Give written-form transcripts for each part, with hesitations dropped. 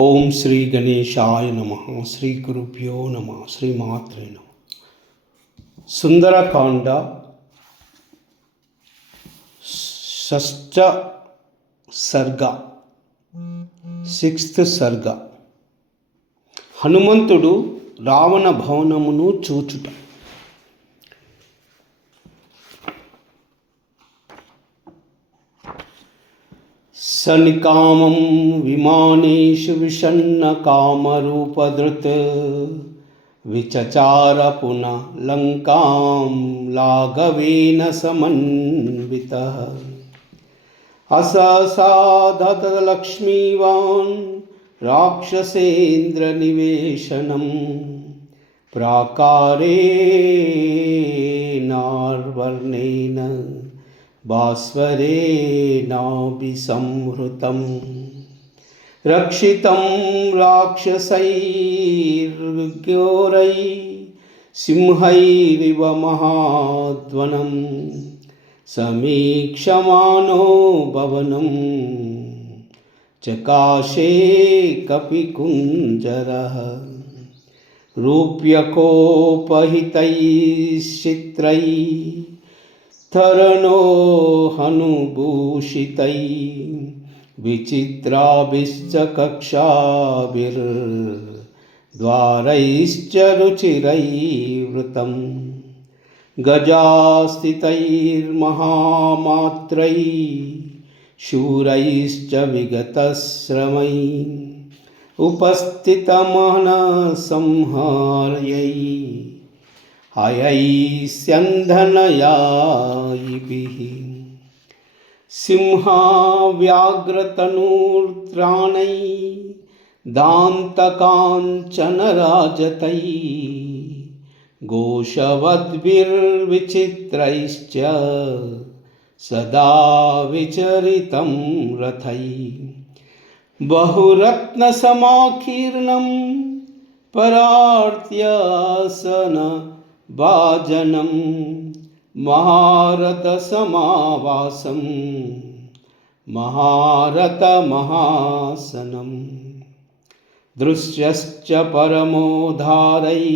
ఓం శ్రీ గణేశాయ నమః. శ్రీ గురుభ్యో నమః. శ్రీమాత్రే నమః. సుందరకాండ షష్ఠ సర్గ, సిక్స్త్ సర్గ. హనుమంతుడు రావణ భవనమును చూచుట. సనికామం విమానేషు విషన్న కామరూపధృత్ విచచార పునః లంకాం లాఘవేన సమన్వితః అససాధత లక్ష్మీవాన్ రాక్షసేంద్ర నివేశనం ప్రాకారేణార్వర్ణేన భాస్వరేణాభిసంహృతం రక్షితం రాక్షసైర్ఘోరైః సింహైరివ మహాధ్వనం సమీక్షమాణో భవనం చకాశే కపికుంజరః రూప్యకోపహితైశ్చిత్రైః తరణో హనుభూషితై విచిత్రాభిశ్చ కక్షాభిర్ద్వారైశ్చ రుచిరైర్వృతం గజాస్థితైర్మహామాత్రైః శూరైశ్చ విగతశ్రమై ఉపస్థితమనసంహార్యై హయైస్యంధనయాయిభిః సింహావ్యాఘ్రతనూర్త్రాణైః దాంతకాంచనరాజతైః ఘోషవద్భిర్విచిత్రైశ్చ సదా విచరితం రథైః బహురత్నసమాకీర్ణం పరార్త్యాసన భాజనం మహారథసమావాసం మహారథమహాసనం దృశ్యశ్చ పరమోధారైః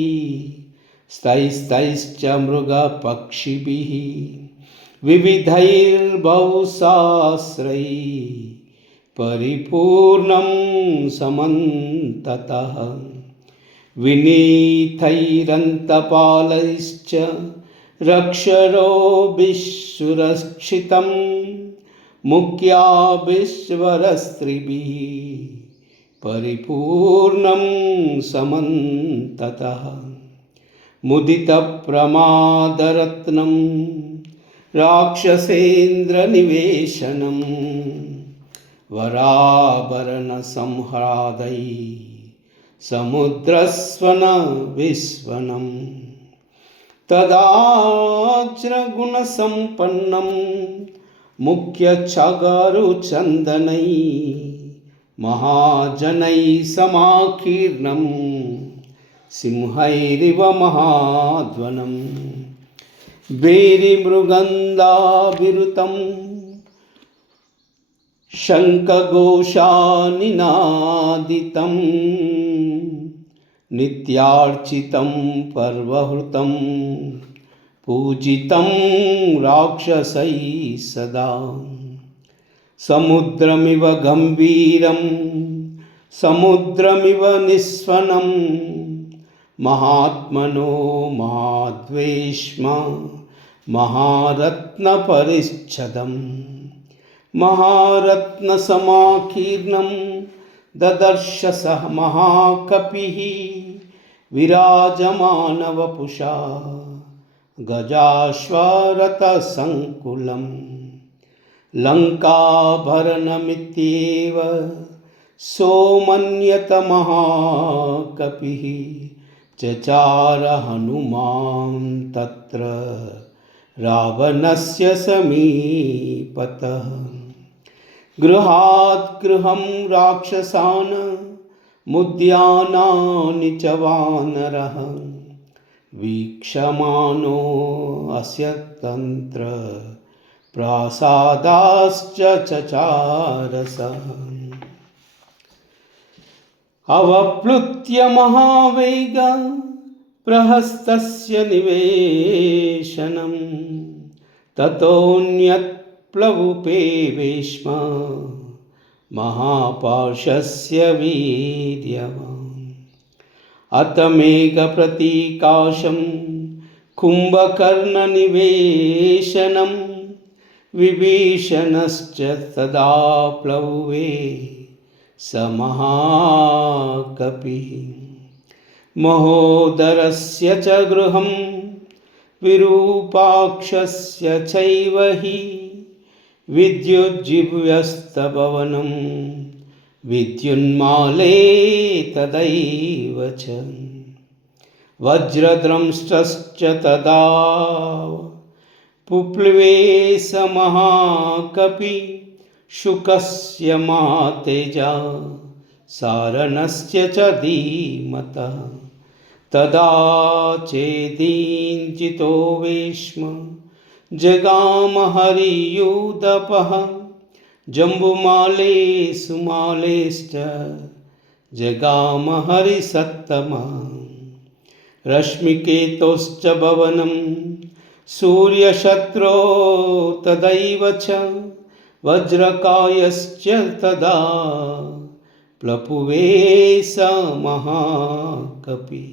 స్తైశ్చ మృగపక్షిభిః వివిధైర్బహుసహస్రైః పరిపూర్ణం సమంతతః వినీతైరంతపాలైశ్చ రక్షరోభిః సురక్షితం ముఖ్యాభిశ్వరస్త్రిభిః పరిపూర్ణం సమంతతః ముదితప్రమాదరత్నం రాక్షసేంద్రనివేశనం వరాభరణసంహ్రాदैः సముద్రస్వన విస్వనం తదాజ్రగుణసంపన్నం ముఖ్యఛగారుచందనైః మహాజనైః సమాకీర్ణం సింహైరివ మహాధ్వనం భేరిమృగందాభిరుతం శంఖఘోషానినాదితం నిత్యార్చితం పర్వహృతం పూజితం రాక్షసైః సదా సముద్రమివ గంభీరం సముద్రమివ నిస్వనం మహాత్మనో మహాద్వేష్మ మహారత్నపరిచ్ఛదం మహారత్నసమాకీర్ణం దదర్శ సహ మహాకపిః విరాజమానవపుషా గజాశ్వారథసంకులం లంకాభరణమిత్యేవ సోమన్యత మహాకపిః చచార హనుమాన్ తత్ర రావణస్య సమీపతః గృహాత్ గృహం రాక్షసాన్ ముద్యానాని చ వానరః వీక్షమాణో అస్య తంత్ర ప్రాసాదాశ్చ చచారస अवप्लुत्य महावेग प्रहस्तस्य निवेशनं ततोऽन्यत्प्लवुपे भीष्म महापाशस्य वीर्यवान् अथ मेघप्रतीकाशं कुम्भकर्णनिवेशनं विभीषणश्च तदा प्लवे स महाकपिः महोदरस्य च गृहं विरूपाक्षस्य चैव हि विद्युज्जिव्यस्तभवनं विद्युन्माले तदैव च वज्रद्रंष्टश्च तदा पुप्लवे स महाकपि शुकस्य महातेजा सारणस्य च धीमतः तदा चेदीञ्जितो भीष्म जगामहरियूदपः जम्बुमाले सुमालेश्च जगामहरिसत्तमः रश्मिकेतोश्च भवनं सूर्यशत्रो तदैव च वज्रकायश्च तदा प्लपुवे स महाकपि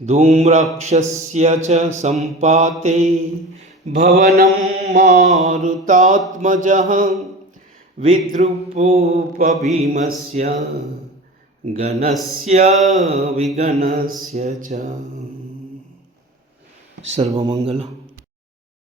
धूम्राक्षस्य च सम्पाते भवनं मारुतात्मजः विद्रुपोपभीमस्य गणस्य विगणस्य च सर्वमंगल।